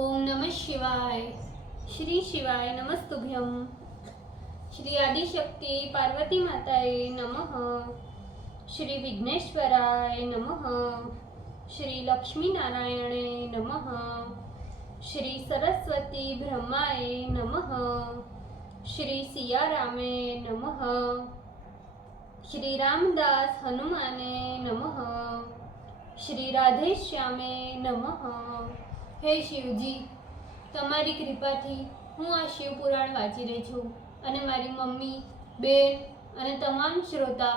ओम नमः शिवाय। श्री शिवाय नमस्तुभ्यं। श्री आदिशक्ति पार्वती माताए नमः। श्री विघ्नेश्वराय नमः। श्री लक्ष्मी नारायणे नमः। श्री सरस्वती ब्रह्माय नमः। श्री सियारामे नमः। श्री रामदास हनुमाने नमः। श्री राधेश्यामे नमः। हे शिवजी, તમારી કૃપાથી હું આ શિવપુરાણ વાંચી રહી છું અને મારી મમ્મી, બેન અને તમામ શ્રોતા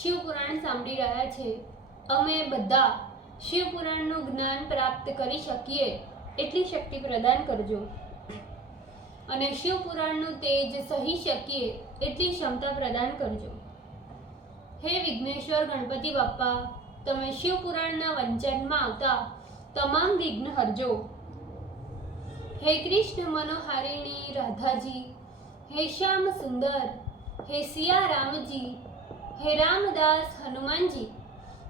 શિવપુરાણ સાંભળી રહ્યા છે. અમે બધા શિવપુરાણનું જ્ઞાન પ્રાપ્ત કરી શકીએ એટલી શક્તિ પ્રદાન કરજો અને શિવપુરાણનું તેજ સહી શકીએ એટલી ક્ષમતા પ્રદાન કરજો. હે વિઘ્નેશ્વર ગણપતિ બાપ્પા, તમે શિવપુરાણના વંચનમાં આવતા તમામ વિઘ્ન હરજો. हे कृष्ण मनोहारिणी राधा जी, हे श्याम सुंदर, हे सिया राम जी, हे रामदास हनुमान जी,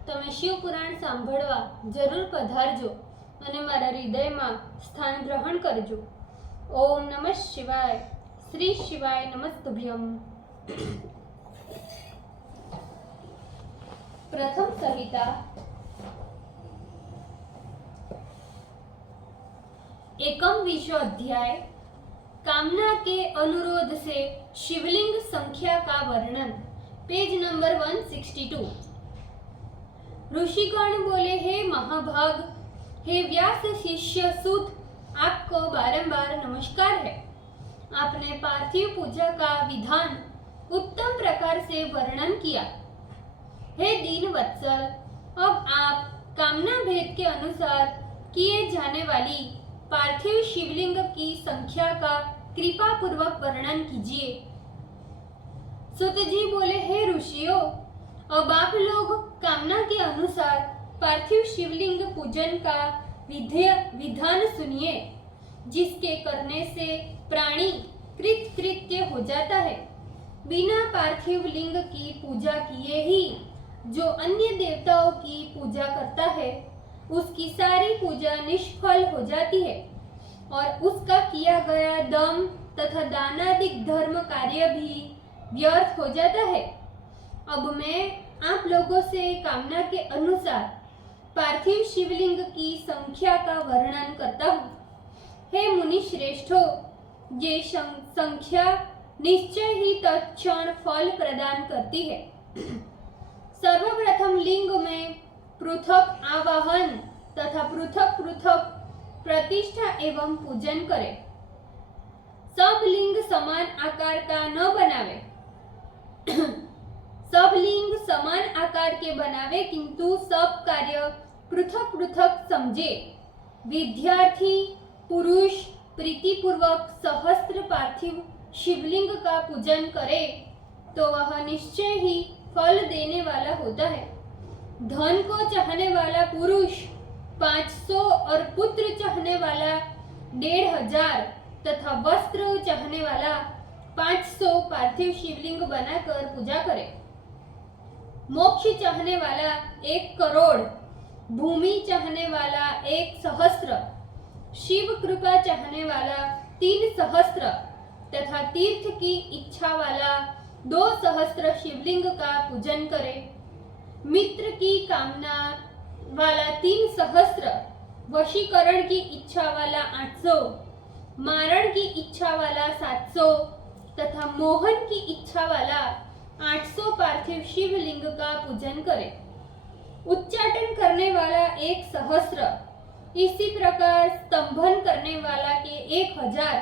તમે શિવપુરાણ સાંભળવા જરૂર પધારજો અને મારા હૃદયમાં સ્થાન ગ્રહણ કરજો. ઓમ નમઃ શિવાય. શ્રી શિવાય નમસ્તુભ્યમ. प्रथम संहिता एकम विश्व अध्याय कामना के अनुरोध से शिवलिंग संख्या का वर्णन. Page number 162. ऋषिगण बोले, हे महाभाग, हे व्यास शिष्य सूत, आपको बारंबार नमस्कार है. आपने पार्थिव पूजा का विधान उत्तम प्रकार से वर्णन किया. हे दीन वत्सल, अब आप कामना भेद के अनुसार किए जाने वाली पार्थिव शिवलिंग की संख्या का कृपा पूर्वक वर्णन कीजिए. सुत जी बोले, हे ऋषियों, अब आप लोग कामना के अनुसार पार्थिव शिवलिंग पूजन का विधान सुनिए, जिसके करने से प्राणी कृतकृत्य हो जाता है. बिना पार्थिव लिंग की पूजा किए ही जो अन्य देवताओं की पूजा करता है, उसकी सारी पूजा निष्फल हो जाती है और उसका किया गया दम तथा दानादिक धर्म कार्य भी व्यर्थ हो जाता है. अब मैं आप लोगों से कामना के अनुसार पार्थिव शिवलिंग की संख्या का वर्णन करता हूँ. हे मुनि श्रेष्ठों, ये संख्या निश्चय ही तत्क्षण फल प्रदान करती है. सर्वप्रथम लिंग में पृथक आवाहन तथा पृथक पृथक प्रतिष्ठा एवं पूजन करे. सब लिंग समान आकार का न बनावे. सब लिंग समान आकार के बनावे, किंतु सब कार्य पृथक पृथक समझे. विद्यार्थी पुरुष प्रीतिपूर्वक सहस्त्र पार्थिव शिवलिंग का पूजन करे तो वह निश्चय ही फल देने वाला होता है. धन को चाहने वाला पुरुष 500 और पुत्र चाहने वाला 1500 तथा वस्त्र चाहने वाला 500 पार्थिव शिवलिंग बनाकर पूजा करे. मोक्ष चाहने वाला 1 करोड़, भूमि चाहने वाला 1 सहस्त्र, शिव कृपा चाहने वाला 3 सहस्त्र तथा तीर्थ की इच्छा वाला 2 सहस्त्र शिवलिंग का पूजन करे. मित्र की कामना वाला 3 सहस्त्र, वशीकरण की इच्छा वाला 800, मारण की इच्छा वाला 700 तथा मोहन की इच्छा वाला 800 पार्थिव शिवलिंग का पूजन करे. उच्चाटन करने वाला 1 सहस्त्र, इसी प्रकार स्तंभन करने वाला के 1000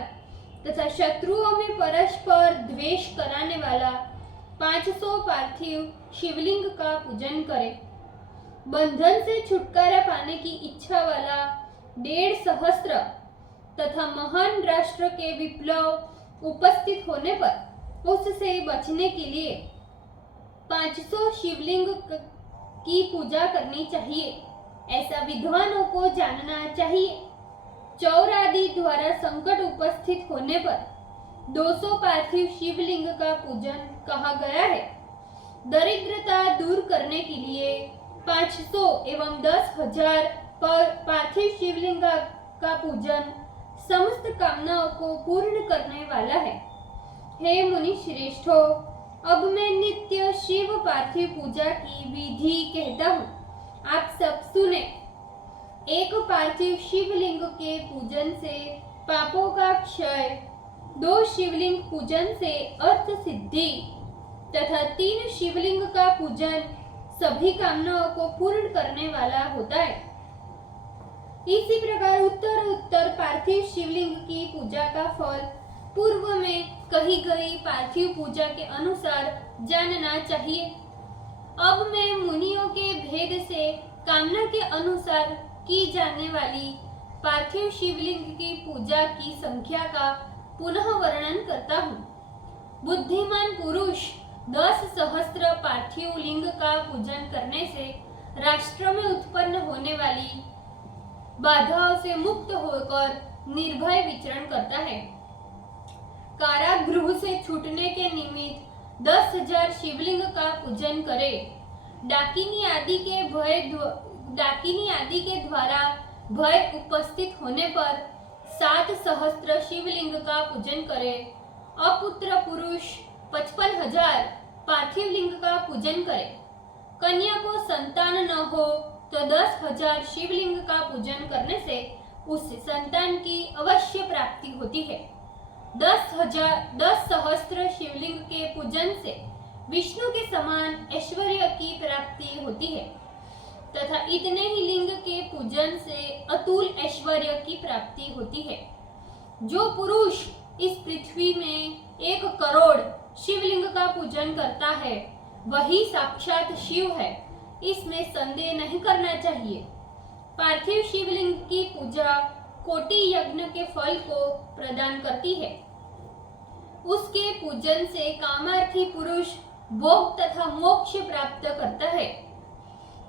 तथा शत्रुओं में परस्पर द्वेष कराने वाला 500 पार्थिव शिवलिंग का पूजन करे. बंधन से छुटकारा पाने की इच्छा वाला 1.5 सहस्त्र तथा महान राष्ट्र के विप्लव उपस्थित होने पर उससे बचने के लिए 500 शिवलिंग की पूजा करनी चाहिए. ऐसा विद्वानों को जानना चाहिए. चौर आदि द्वारा संकट उपस्थित होने पर 200 पार्थिव शिवलिंग का पूजन कहा गया है. दरिद्रता दूर करने के लिए 500 एवं 10,000 पर पार्थिव शिवलिंग का पूजन समस्त कामनाओं को पूर्ण करने वाला है। हे मुनि श्रेष्ठो, अब मैं नित्य शिव पार्थिव पूजा की विधि कहता हूँ, आप सब सुने। एक पार्थिव शिवलिंग के पूजन से पापों का क्षय, 2 शिवलिंग पूजन से अर्थ सिद्धि तथा 3 शिवलिंग का पूजन सभी कामनाओं को पूर्ण करने वाला होता है। इसी प्रकार उत्तर पार्थिव शिवलिंग की पूजा का फल पूर्व में कही गई पार्थिव पूजा के अनुसार जानना चाहिए। अब मैं मुनियों के भेद से कामना के अनुसार की जाने वाली पार्थिव शिवलिंग की पूजा की संख्या का पुनः वर्णन करता हूँ। बुद्धिमान पुरुष 10 सहस्त्र पार्थिव लिंग का पूजन करने से राष्ट्र में उत्पन्न होने वाली बाधाओं से मुक्त होकर निर्भय विचरण करता है। कारागृह से छूटने के निमित्त 10,000 शिवलिंग का पूजन करे। डाकिनी आदि के द्वारा भय उपस्थित होने पर 7 सहस्त्र शिवलिंग का पूजन करे। अपुत्र पुरुष 55,000 पार्थिव लिंग का पूजन करे। कन्या को संतान न हो तो 10,000 शिवलिंग का पूजन करने से उस संतान की अवश्य प्राप्ति होती है। 10 सहस्त्र शिवलिंग के पूजन से विष्णु के समान ऐश्वर्य की प्राप्ति होती है तथा इतने ही लिंग के पूजन से अतुल ऐश्वर्य की प्राप्ति होती है। जो पुरुष इस पृथ्वी में 1 करोड़ शिवलिंग का पूजन करता है वही साक्षात शिव है, इसमें संदेह नहीं करना चाहिए। पार्थिव शिवलिंग की पूजा कोटि यज्ञ के फल को प्रदान करती है। उसके पूजन से कामार्थी पुरुष भोग तथा मोक्ष प्राप्त करता है।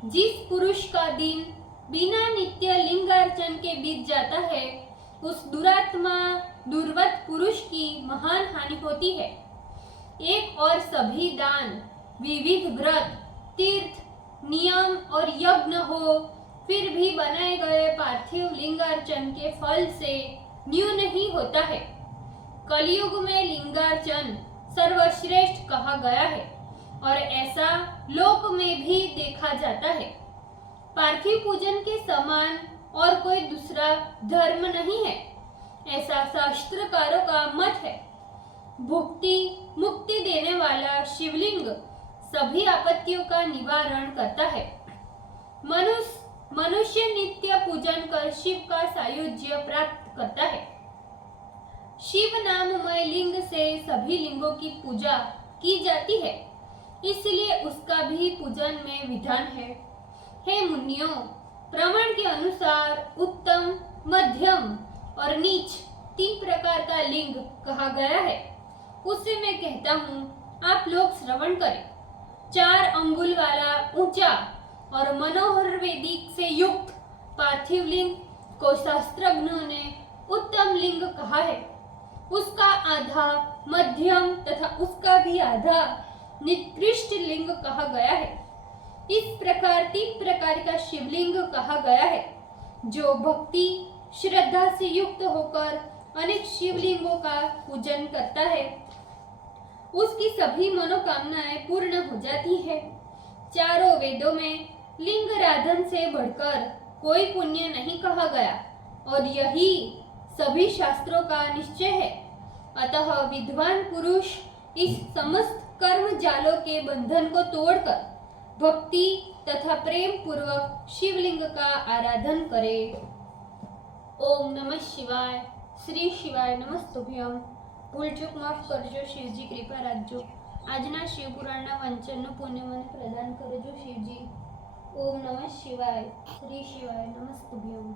जिस पुरुष का दिन बिना नित्य लिंगार्चन के बीत जाता है उस दुर्वत पुरुष की महान हानि होती है। एक और सभी दान, विविध व्रत, तीर्थ, नियम और यज्ञ हो फिर भी बनाए गए पार्थिव लिंगार्चन के फल से न्यून ही होता है। कलयुग में लिंगार्चन सर्वश्रेष्ठ कहा गया है और ऐसा लोक में भी देखा जाता है। पार्थिव पूजन के समान और कोई दूसरा धर्म नहीं है, ऐसा शास्त्रकारों का मत है। मुक्ति देने वाला शिवलिंग सभी आपत्तियों का निवारण करता है। मनुष्य नित्य पूजन कर शिव का सायुज्य प्राप्त करता है। शिव नाममय लिंग से सभी लिंगों की पूजा की जाती है, इसलिए उसका भी पूजन में विधान है। हे मुनियों, प्रमाण के अनुसार उत्तम, मध्यम और नीच 3 प्रकार का लिंग कहा गया है। उससे मैं कहता हूँ, आप लोग श्रवण करें। 4 अंगुल वाला ऊंचा और मनोहर वेदिक से युक्त पार्थिव लिंग को शास्त्रज्ञों ने उत्तम लिंग कहा है। उसका आधा मध्यम तथा उसका भी आधा निकृष्ट लिंग कहा गया है। इस प्रकार 3 प्रकार का शिवलिंग कहा गया है। जो भक्ति श्रद्धा से युक्त होकर अनेक शिवलिंगों का पूजन करता है उसकी सभी मनोकामनाएं पूर्ण हो जाती है। चारों वेदों में लिंग राधन से बढ़कर कोई पुण्य नहीं कहा गया और यही सभी शास्त्रों का निश्चय है। अतः विद्वान पुरुष इस समस्त कर्म जालों के बंधन को तोड़कर भक्ति तथा प्रेम पूर्वक शिवलिंग का आराधन करे। ओम नमः शिवाय। श्री शिवाय नमस्तुभ्यम। ભૂલચૂક માફ કરજો, શિવજી કૃપા રાખજો। આજના શિવપુરાણના વાંચનનું પુણ્ય મને પ્રદાન કરજો શિવજી। ઓમ નમઃ શિવાય। શ્રી શિવાય નમસ્તુભ્યમ।